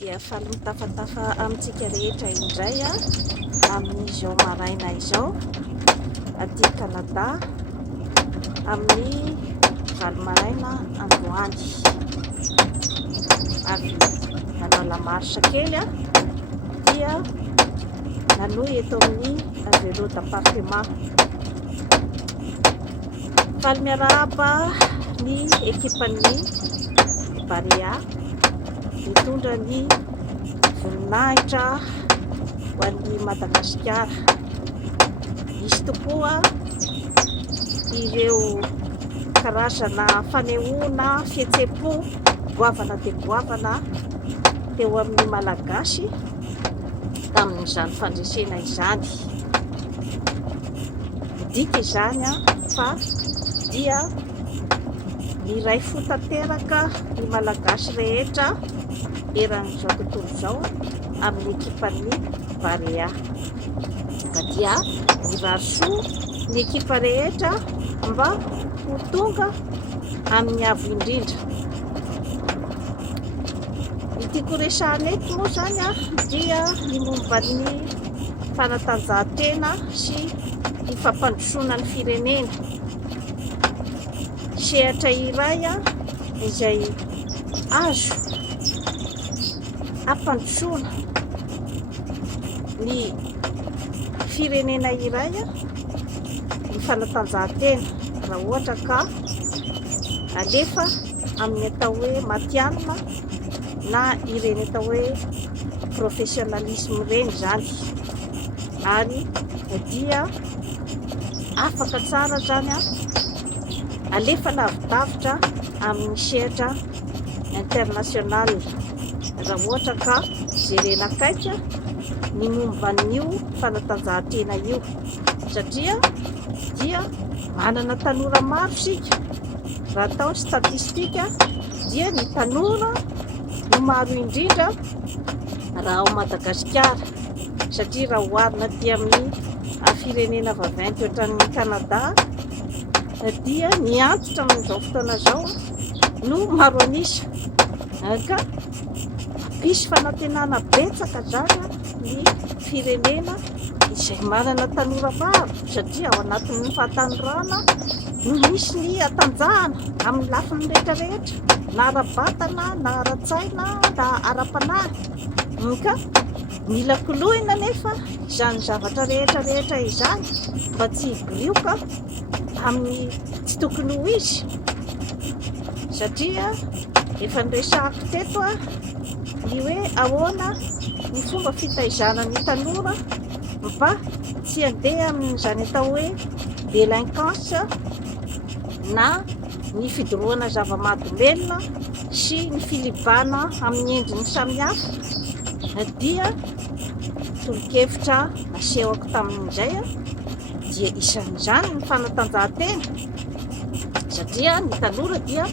dia faly mitafatafa amintsika rehetra indray amin'izao maraina izao aty Kanada amin'ny valo maraina androany avy nanao lamarsy kely dia nanohy eto amin'ny bureau d'appartement. Faly miarahaba ny ekipan'ny Barea mitondra ny voninahitra ho an'ny Madagasikara. Izy tokoa ireo karazana fanehoana fihetseham-po goavana dia goavana teo amin'ny Malagasy tamin'izany fandresena izany. Midika izany fa dia miray fo tanteraka ny Malagasy rehetra eran'izao tontolo izao amin'ny ekipan'ny Barea. Ka dia mirary soa ny ekipa rehetra mba ho tonga amin'ny avo indrindra. Ity koresahana eto moa zany dia ny momba ny fanatanjahantena sy ny fampandrosoana ny firenena. Sehatra iray izay azo ampandrosoana ny firenena iray ny fanatanjahantena raha ohatra ka alefa amin'ny atao hoe matianina na ireny atao hoe professionnalisme ireny zany, ary dia afaka tsara zany alefa lavidavitra amin'ny sehatra international raha ohatra ka jerena akaiky ny momban'io fanatanjahantena io, satria dia manana tanora maro sika. Raha atao statistika dia ny tanora no maro indrindra raha ao Madagasikara, satria raha oharina dia amin'ny firenena vaventy ohatran'ny Kanada dia ny antitra amin'izao fotoana izao no maro anisa. Ka pisy fanantenana betsaka zany ny firenena izay manana tanora maro, satria ao anatin'ny fahatanorana no misy ny atanjahana amin'ny lafiny rehetrarehetra, na ara-batana na ara-tsaina na ara-panahy. Ka mila koloina nefa izany zavatra rehetrarehetra izany mba tsy hiborioka amin'ny tsy tokony ho izy, satria efa niresahako teto ny hoe ahoana ny fomba fitaizana ny tanora mba tsy handeha amin'izany atao hoe délinquance na ny fidorohana zava-mahadomelina sy ny filibana amin'ny endriny samihafa. Dia tolo-kevitra nasehoko tamin'izay dia isan'izany ny fanatanjahantena, satria ny tanora dia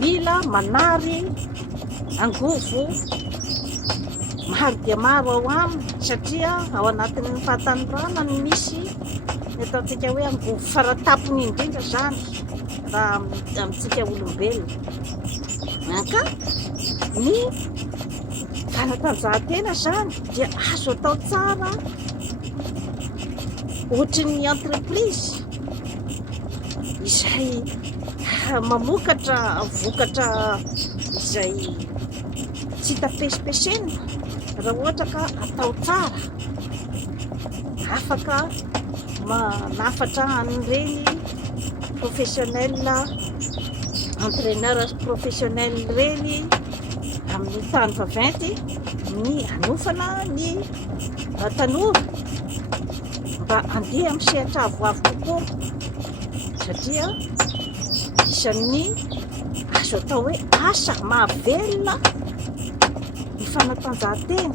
mila manary angovo maro dia maro ao aminy, satria ao anatin'ny fahatanorana no misy ny ataontsika hoe angovo faratapony indrindra zany raha amintsika olombelona. Ka ny fanatanjahantena zany dia azo atao tsara ohatrin'ny entreprise izay mamokatra vokatra izay tsy tapesipesena. Raha ohatra ka atao tsara, afaka manafatra an'ireny professionnel entraîneur professionnel ireny amin'ny tany vaventy ny anofana ny tanora mba andeha amin'ny sehatra avoavo kokoa, satria isan'ny azo atao hoe asa mahavelona ny fanatanjahantena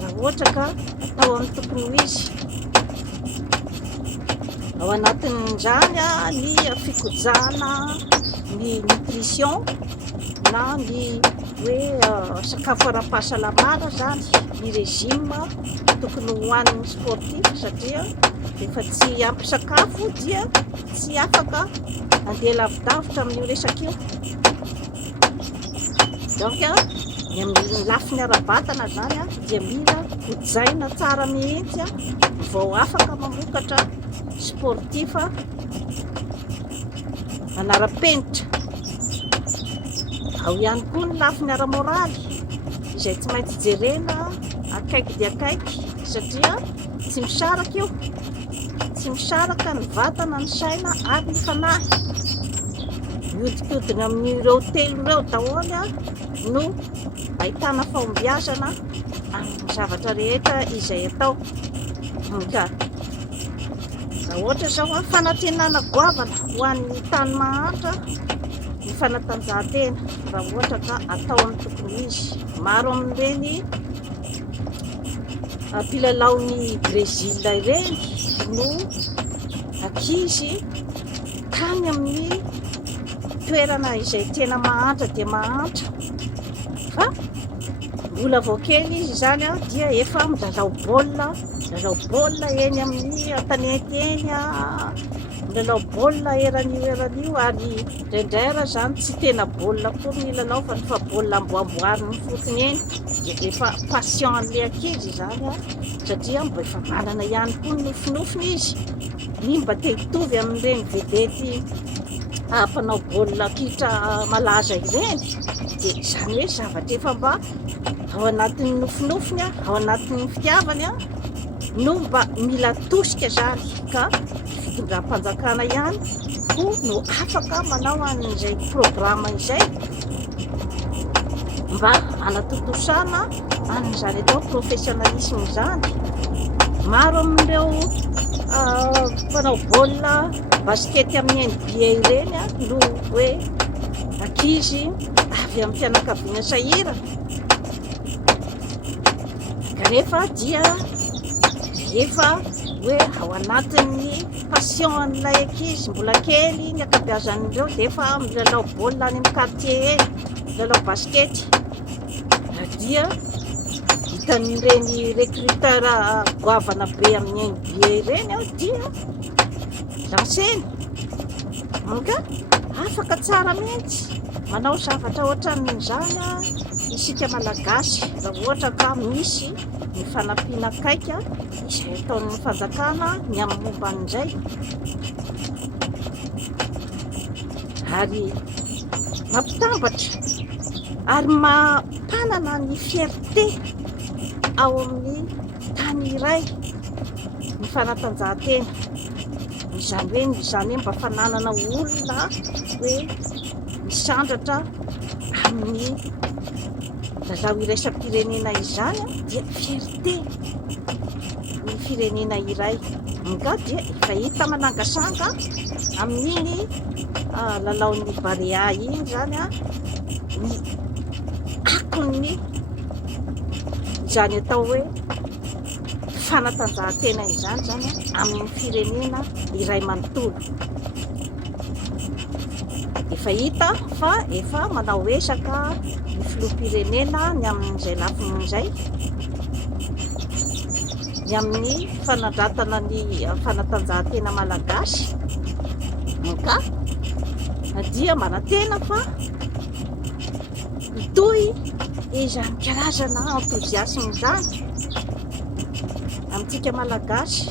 raha ohatra ka atao amin'ny tokony ho izy. Ao anatin'izany ny fikojana, ny nutrition na ny hoe sakafo ara-pahasalamana zany, ny régime tokony hohanin'ny sportif, satria rehefa tsy ampy sakafo dia tsy afaka andeha lavidavitra amin'io resaka io. Donc ny amin'ny lafiny ara-batana zany a dia mila hojaina tsara mihitsy a vao afaka mamokatra sportif manara-penitra. Ao ihany koa ny lafiny ara-moraly izay tsy maintsy jerena akaiky dia akaiky satria tsy misaraka io, tsy misaraka ny vatana, ny saina ary ny fanahy. Miodikodina amin'ireo telo ireo daholo a no ahitana fahombiazana amin'ny zavatra rehetra izay atao. Ka raha ohatra zao a fanantenana goavana ho an'ny tany mahantra ny fanatanjahantena, raha ohatra ka atao amin'ny tokony izy. Maro amin'ireny mpilalaon'ny Brésil ireny no ankizy tany amin'ny toerana izay tena mahantra dia mahantra, fa mbola vao kely izy zany a dia efa milalao baolina eny amin'ny tanety eny a, milalao baolina eran'io ary ndraindray zany tsy tena baolina koa milalao fa baolina amboamboariny fotsiny eny. Dia efa passion an'ilay ankizy zany a satria mba efa manana ihany koa nofinofiny izy, ny mba te hitovy amin'ireny vedety mpanao baolina kitra malaza ireny. Dia izany hoe zavatra efa mba ao anatin'ny nofinofiny a, ao anatin'ny fitiavany a no mba mila tosika zany, ka fitondram-panjakana ihany ko no afaka manao an'izay programa izay mba anatotosana an'izany atao professionnalisme zany. Maro amin'ireo mpanao baolina baskety amin'ny NBA ireny a no hoe ankizy avy amin'ny fianakaviana sahirana, kanefa dia efa hoe ao anatin'ny passion an'ilay ankizy mbola kely ny ankabeazan'ireo dia efa milalao baolina any amin'ny quartier eny, milalao baskety. Dia hitan'ireny recruteur goavana be amin'ny NBA ireny ao dia lanseny. Ka afaka tsara mihitsy manao zavatra ohatran'izany a isika malagasy raha ohatra ka misy ny fanampiana akaika izay ataon'ny fanjakana ny amin'ny momban'izay. Ary mampitambatra ary mampanana ny fierté ao amin'ny tany iray ny fanatanjahantena. Izany hoe mba fananana olona hoe misandratra amin'ny lalao iraisam-pirenena izany dia fierté ny firenena iray. Nga dia efa hita manangasanga amin'iny lalaon'ny barea iny zany a ny akony izany atao hoe fanatanjahantena izany zany amin'ny firenena iray manontolo. Efa hita fa efa manao esaka ny filoham-pirenena ny amin'izay lafin'izay ny amin'ny fanandratana ny fanatanjahantena malagasy. Ka dia manantena fa itoy izany karazana enthousiasme zany amintsika malagasy,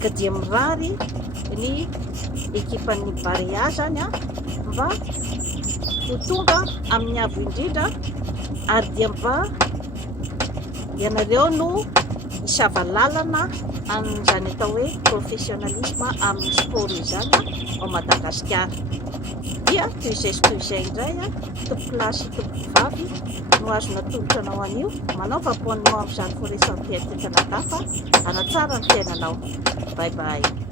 ka dia mirary ny ekipan'ny barea zany a mba ho tonga amin'ny avo indrindra, ary dia mba ianareo no isava lalana amin'izany atao hoe professionnalisme amin'ny sport izany ao Madagasikara. Dia toy izay indray a tompo-plasy tompo-vavy no azona tolotra anao an'io, manao vapoanao amin'izany forest santé tetanatafa, anatsara ny fiainanao. Bye bye.